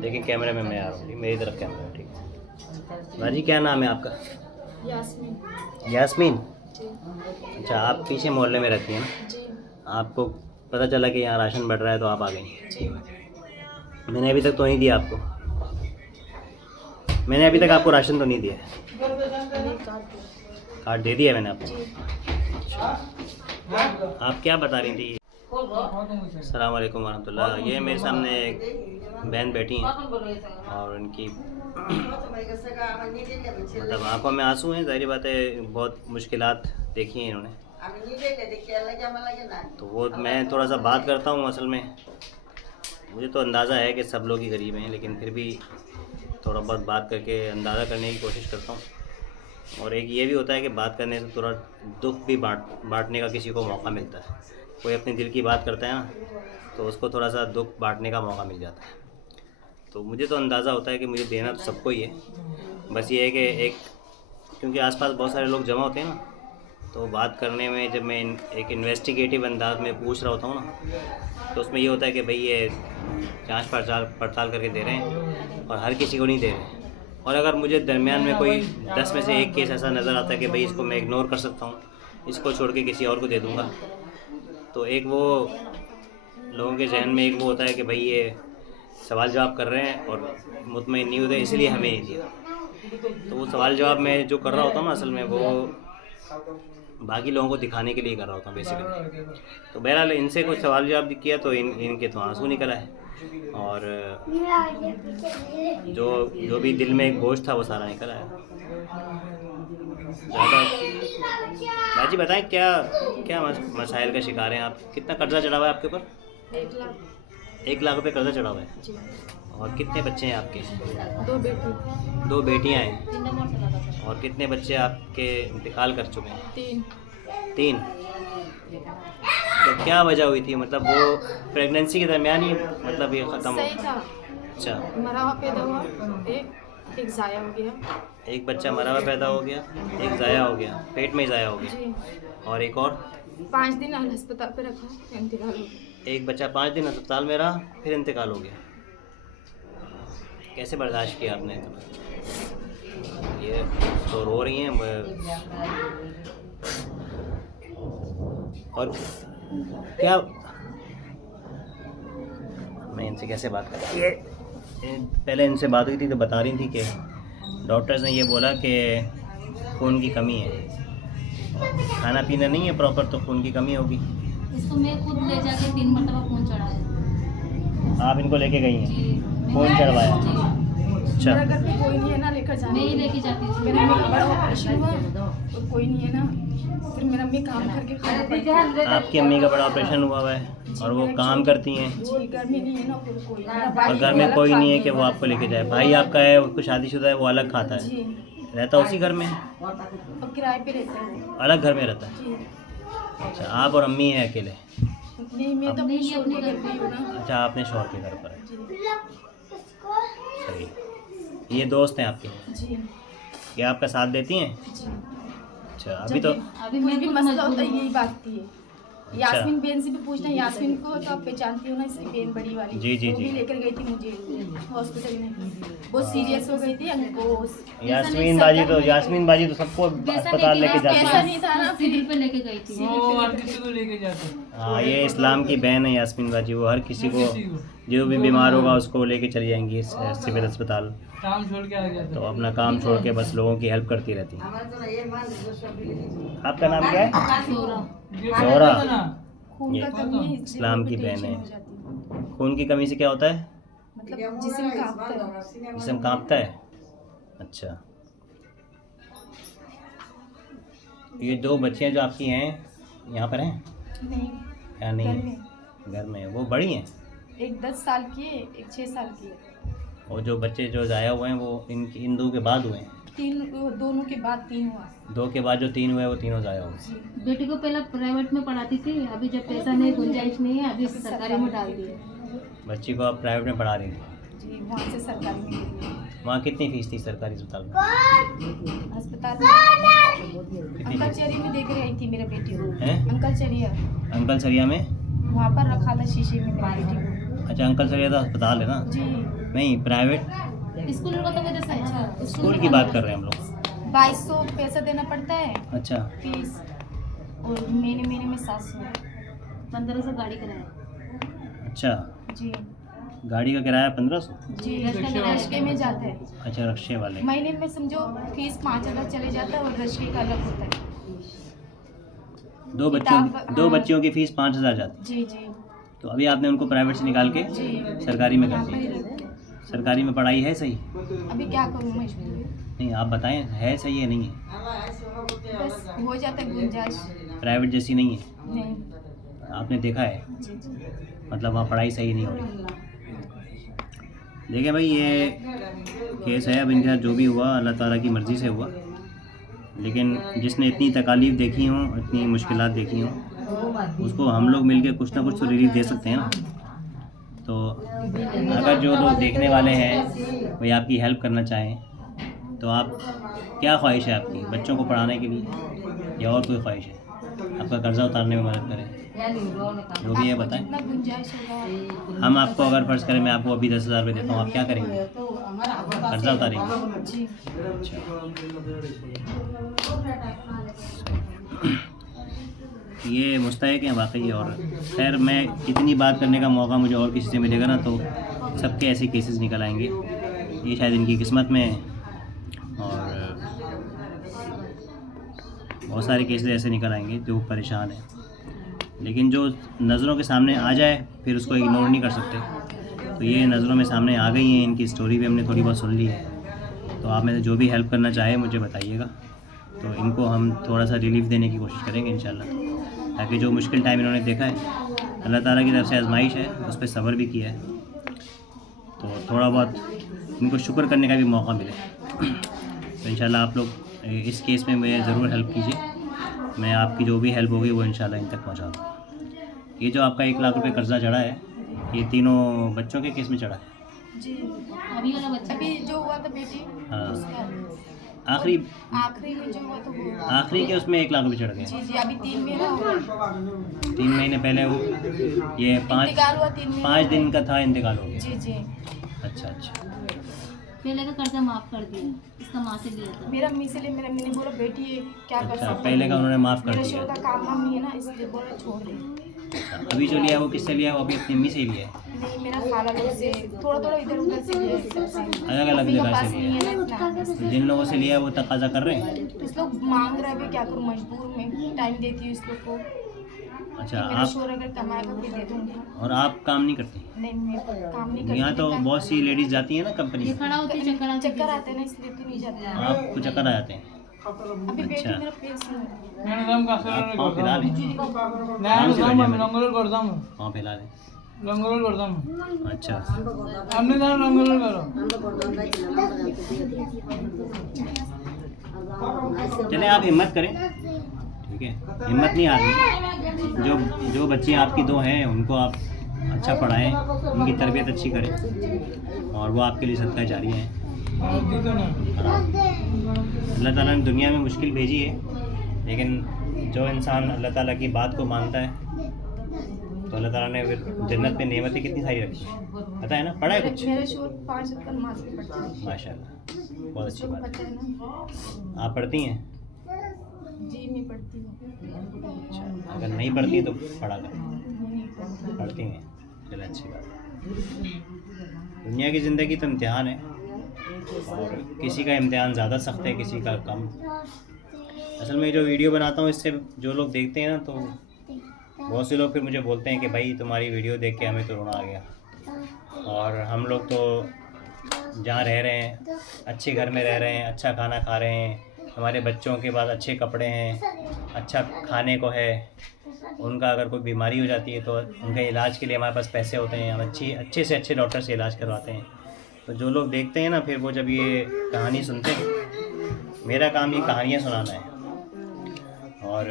देखिए कैमरे में मैं आ रहा हूँ, मेरी तरफ कैमरा, ठीक है। बाजी क्या नाम है आपका? यास्मीन। यास्मीन। जी। अच्छा, आप पीछे मोहल्ले में रहती हैं ना? जी। आपको पता चला कि यहाँ राशन बढ़ रहा है तो आप आ गई? जी। मैंने अभी तक तो नहीं दिया आपको, मैंने अभी तक आपको राशन तो नहीं दिया है। कार्ड दे दिया मैंने आपको। आप क्या बता रही थी? अस्सलाम वालेकुम वरहमतुल्लाह। ये मेरे सामने एक बहन बैठी हैं और उनकी मतलब आंखों में आंसू हैं, ज़ाहिर बात है, बहुत मुश्किलात देखी हैं इन्होंने। तो वो मैं थोड़ा सा बात करता हूँ। असल में मुझे तो अंदाज़ा है कि सब लोग ही गरीब हैं, लेकिन फिर भी थोड़ा बहुत बात करके अंदाज़ा करने की कोशिश करता हूँ। और एक ये भी होता है कि बात करने से थोड़ा दुख भी बांटने का किसी को मौका मिलता है। कोई अपने दिल की बात करता है ना, तो उसको थोड़ा सा दुख बांटने का मौका मिल जाता है। तो मुझे तो अंदाज़ा होता है कि मुझे देना तो सबको ही है, बस ये है कि एक क्योंकि आसपास बहुत सारे लोग जमा होते हैं ना, तो बात करने में जब मैं एक इन्वेस्टिगेटिव अंदाज में पूछ रहा होता हूँ ना, तो उसमें ये होता है कि भाई ये जांच पड़ताल करके दे रहे हैं और हर किसी को नहीं दे रहे हैं। और अगर मुझे दरमियान में कोई 10 में से एक केस ऐसा नज़र आता है कि भाई इसको मैं इग्नोर कर सकता हूँ, इसको छोड़ के किसी और को दे दूँगा, तो एक वो लोगों के जहन में एक वो होता है कि भाई ये सवाल जवाब कर रहे हैं और मुतमईन नहीं होते, इसलिए हमें नहीं दिया। तो वो सवाल जवाब मैं जो कर रहा होता हूँ ना, असल में वो बाकी लोगों को दिखाने के लिए कर रहा होता हूँ बेसिकली। तो बहरहाल इनसे कुछ सवाल जवाब किया तो इनके तो आंसू निकल आए और जो भी दिल में एक बोझ था वो सारा निकल आया। ज़्यादा बाजी बताएं क्या मसाइल का शिकार हैं आप? कितना कर्जा चढ़ा हुआ है आपके ऊपर? 1 लाख। 1 लाख रुपये कर्जा चढ़ा हुआ है। जी। और कितने बच्चे हैं आपके? 2 बेटी। 2 बेटियां हैं। और कितने बच्चे आपके इंतकाल कर चुके हैं? 3। तो क्या वजह हुई थी, मतलब वो प्रेगनेंसी के दरमियान ही मतलब ये ख़त्म? सही था। अच्छा, मरा हुआ पैदा हुआ, एक ज़ाया हो गया। एक बच्चा मरा हुआ पैदा हो गया, एक ज़ाया हो गया, पेट में ही ज़ाया हो गया। जी। और एक और 5 दिन अस्पताल पे रखा, इंतकाल हो गया। एक बच्चा 5 दिन अस्पताल में रहा, फिर इंतकाल हो गया। कैसे बर्दाश्त किया आपने? ये तो रो रही हैं और क्या मैं इनसे कैसे बात करूँ? ये पहले इनसे बात हुई थी तो बता रही थी कि डॉक्टर्स ने ये बोला कि खून की कमी है, खाना पीना नहीं है प्रॉपर, तो खून की कमी होगी। इसको मैं खुद ले जाके 3 मरतबा खून चढ़ाया। आप इनको लेके गई हैं? जी। खून चढ़वाया? अच्छा। मेरा घर पे कोई नहीं है ना लेकर जाने। मैं ही लेके जाती थी। मेरा अम्मी का बड़ा ऑपरेशन हुआ और कोई नहीं है ना, फिर मेरा अम्मी काम करके खाना पड़ता है। आपकी अम्मी का बड़ा ऑपरेशन हुआ हुआ है और वो काम करती हैं, जी, घर में नहीं है ना कोई। और घर में कोई नहीं है कि वो आपको लेके जाए। भाई आपका है, उसको शादीशुदा है, वो अलग खाता है, जी। रहता उसी घर में? अब किराए पे रहते हैं वो। अलग घर में रहता है? जी। अच्छा, आप और अम्मी हैं अकेले? नहीं, मैं तो अपने शोर के घर पे ही हूँ ना। अच्छा, आपने शौहर के घर पर है। जी। सही। ये दोस्त हैं आपके? जी। ये आपका साथ देती हैं? जी। अच्छा, अभी तो अभी कोई मैं भी खुद मसला होता है मजबूर यही बात थी है। यास्मीन बेन से भी पूछना, यास्मीन को तो आप पहचानती हो ना, इसकी बेन बड़ी वाली। जी, जी, वो भी जी। लेकर गई थी मुझे हॉस्पिटल में, बहुत सीरियस हो गई थी। यास्मीन बाजी तो सबको अस्पताल लेके जाती कैसा है। नहीं था ना, सिविल पे लेके गई थी। हाँ, ये इस्लाम की बहन है यास्मीन बाजी, वो हर किसी को जो भी बीमार होगा उसको लेके चली जाएंगी सिविल अस्पताल। काम छोड़ के आ गया तो अपना काम छोड़ के बस लोगों की हेल्प करती रहती है। आपका नाम क्या है? जोहरा। खून का कमी है, इसलिए इस्लाम की टेंशन बहन है। हो जाती है। खून की कमी से क्या होता है? मतलब जिस्म कांपता है। जिस्म कांपता है? अच्छा। ये 2 बच्चियां जो आपकी हैं यहाँ पर हैं नहीं, या नहीं घर है? में घर में। वो बड़ी हैं? एक 10 साल की है, एक 6 साल की है। और जो बच्चे जो ज़ाया हुए हैं वो इन 2 के बाद हुए हैं? 3, दोनों के बाद 3 हुआ। 2 के बाद जो 3 हुए वो तीनों ज़ाया हुए। जी। बेटी को पहले प्राइवेट में पढ़ाती थी, अभी जब पैसा नहीं, गुंजाइश नहीं है, अभी सरकारी में डाल दी। बच्ची को आप प्राइवेट में पढ़ा रही थी? जी, वहाँ से सरकारी में गई है। वहाँ कितनी फीस थी सरकारी अस्पताल में? अस्पताल में कितनी अंकल फीस चेरी में देख रही थी मेरे बेटी को। हैं? अंकल चेरिया अंकल सरिया में? वहाँ पर रखा था शीशे में मेरी बेटी को। अच्छा, अंकल सर ये तो अस्पताल है ना? जी। नहीं, प्राइवेट स्कूल को तो वजह से अच्छा स्कूल की बात कर रहे हैं हम लोग। 2200 पैसा देना पड़ता है अच्छा, फीस, और महीने में 700। 1500 गाड़ी किराया। अच्छा, जी गाड़ी का किराया 1500? जी, रश्के में जाते हैं। अच्छा, रक्शे वाले। महीने में समझो फीस 5000 चले जाता है, और रश्के का अलग होता है। दो हाँ। बच्चियों की फीस 5000 जाती जी जी है। तो अभी आपने उनको प्राइवेट से निकाल के जी, सरकारी में कर यहाँ पर ही दिया। रहते हैं। सरकारी में पढ़ाई है सही? अभी क्या करूँ, मजबूरी है। नहीं, आप बताएं, है सही है नहीं है? बस हो जाता है गुंजाइश। प्राइवेट जैसी नहीं है? नहीं। आपने देखा है? जी जी मतलब वहाँ पढ़ाई सही नहीं हो रही। देखिए भाई, ये केस है, अब इनके साथ जो भी हुआ अल्लाह ताला की मर्ज़ी से हुआ, लेकिन जिसने इतनी तकालीफ देखी हों, इतनी मुश्किलात देखी हों, उसको हम लोग मिलके कुछ ना कुछ तो रिलीफ दे सकते हैं ना। तो अगर जो लोग देखने वाले हैं वही आपकी हेल्प करना चाहें, तो आप क्या ख्वाहिश है आपकी? बच्चों को पढ़ाने के लिए या और कोई ख्वाहिश है? आपका कर्ज़ा उतारने में मदद करें, जो भी है बताएं। जितना गुंजाइश होगा। हम आपको अगर फ़र्ज़ करें मैं आपको अभी 10,000 रुपये देता हूँ, आप क्या करेंगे? कर्ज़ा उतारेंगे? जी। अच्छा, ये मुस्तहक हैं वाकई। और खैर, मैं इतनी बात करने का मौका मुझे और किसी से मिलेगा ना तो सबके ऐसे केसेस निकल आएंगे। ये शायद इनकी किस्मत में है, और बहुत सारे केसेस ऐसे निकल आएंगे जो परेशान हैं, लेकिन जो नज़रों के सामने आ जाए फिर उसको इग्नोर नहीं कर सकते। तो ये नज़रों में सामने आ गई हैं, इनकी स्टोरी भी हमने थोड़ी बहुत सुन ली है। तो आप में से जो भी हेल्प करना चाहे मुझे बताइएगा, तो इनको हम थोड़ा सा रिलीफ देने की कोशिश करेंगे इंशाल्लाह, ताकि जो मुश्किल टाइम इन्होंने देखा है, अल्लाह ताला की तरफ से आजमाइश है, उस पर सब्र भी किया है, तो थोड़ा बहुत इनको शुक्र करने का भी मौका मिले। तो इंशाल्लाह आप लोग इस केस में मुझे ज़रूर हेल्प कीजिए, मैं आपकी जो भी हेल्प होगी वो इंशाल्लाह इन तक पहुँचा दूँ। ये जो आपका 1 लाख रुपये कर्ज़ा चढ़ा है, ये तीनों बच्चों के केस में चढ़ा है? जी, अभी वाला बच्चा अभी जो हुआ था बेटी, हाँ। उसका आखिरी में जो हुआ था वो। आखिरी के उसमें 1 लाख रुपये चढ़ गए? जी जी, अभी 3 महीना हो गया। 3 महीने पहले वो ये इंतकाल हुआ 3 महीने। 5 दिन का था, इंतकाल हो गया। जी जी। अच्छा अच्छा, पहले का कर्जा माफ कर दिया, इसका माँ से लिया था। मेरा अम्मी से लिए, मेरा अम्मी ने बोला बेटी ये क्या कर अच्छा, सकते पहले का उन्होंने माफ़ कर मेरा दिया। शोर का काम वाम नहीं है ना, इसलिए बोला छोड़ दे। अभी जो लिया है वो किससे लिया है? वो अभी अपनी अम्मी से ही लिया है? नहीं, मेरा खाला लोग से थोड़ा थोड़ा इधर उधर से लिया है, सबसे। अलग अलग अम्मी का जगह पास से नहीं लिया है है? ना इतना। जिन लोगों से लिया है वो तकाजा कर रहे हैं? इस लोग मांग रहे हैं, क्या करूँ, मजबूर में टाइम देती हूँ इस लोग को। अच्छा, मेरा आप शोर अगर कमाएगा फिर दे दूँगी। और आप काम नहीं करती? नहीं, मैं काम नहीं करती। यहाँ तो बहुत सी लेडीज़ जाती हैं ना कंपनी ये में, खड़ा होती चक्कर आती चक्कर आते हैं ना, इसलिए तो नहीं जाती। आपको चक्कर आ जाते हैं? अभी बेटी अच्छा। मेरा पेट से आप पाँव फैला लें, आराम से बैठ जाएं, पाँव फैला लें। अच्छा, चलें आप हिम्मत करें, ठीक है, हिम्मत नहीं हारनी। जो बच्चियाँ आपकी 2 हैं उनको आप अच्छा पढ़ाएं, उनकी तरबियत अच्छी करें, और वो आपके लिए सदका जारी हैं। अल्लाह ताला ने दुनिया में मुश्किल भेजी है, लेकिन जो इंसान अल्लाह ताला की बात को मानता है तो अल्लाह ताला ने फिर जन्नत में नेमतें कितनी सारी रखी हैं, पता है ना? पढ़ा है कुछ? मेरे शोर 5 वक्त नमाज भी पढ़ता है। माशाल्लाह, बहुत अच्छी बात पता है ना। है। आप पढ़ती हैं? जी, मैं पढ़ती हूँ। अच्छा, अगर नहीं पढ़ती तो पढ़ा कर। नहीं पढ़ती। पढ़ती हैं, चलो अच्छी बात है। दुनिया की ज़िंदगी तो इम्तिहान है, और किसी का इम्तिहान ज़्यादा सख्त है, किसी का कम। असल में जो वीडियो बनाता हूँ इससे जो लोग देखते हैं ना, तो बहुत से लोग फिर मुझे बोलते हैं कि भाई तुम्हारी वीडियो देख के हमें तो रोना आ गया, और हम लोग तो जहाँ रह रहे हैं, अच्छे घर में रह रहे हैं, अच्छा खाना खा रहे हैं, हमारे बच्चों के पास अच्छे कपड़े हैं, अच्छा खाने को है, उनका अगर कोई बीमारी हो जाती है तो उनके इलाज के लिए हमारे पास पैसे होते हैं, हम अच्छे से अच्छे डॉक्टर से इलाज करवाते हैं। तो जो लोग देखते हैं ना, फिर वो जब ये कहानी सुनते हैं, मेरा काम ये कहानियाँ सुनाना है, और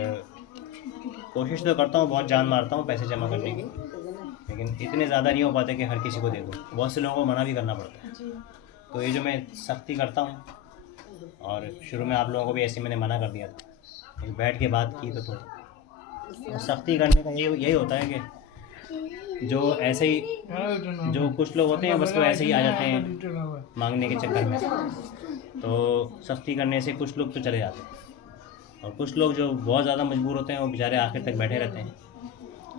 कोशिश तो करता हूँ, बहुत जान मारता हूँ पैसे जमा करने की, लेकिन इतने ज़्यादा नहीं हो पाते कि हर किसी को दे दूँ। बहुत से लोगों को मना भी करना पड़ता है। तो ये जो मैं सख्ती करता हूँ, और शुरू में आप लोगों को भी ऐसे मैंने मना कर दिया था, बैठ के बात की तो सख्ती करने का यही होता है कि जो ऐसे ही, जो कुछ लोग होते हैं बस वो ऐसे ही आ जाते हैं मांगने के चक्कर में, तो सख्ती करने से कुछ लोग तो चले जाते हैं, और कुछ लोग जो बहुत ज़्यादा मजबूर होते हैं वो बेचारे आखिर तक बैठे रहते हैं।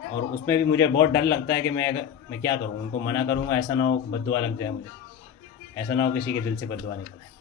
और उसमें भी मुझे बहुत डर लगता है कि मैं क्या करूँ, उनको मना करूँगा, ऐसा ना हो बद्दुआ लग जाए मुझे, ऐसा ना हो किसी के दिल से बद्दुआ निकले।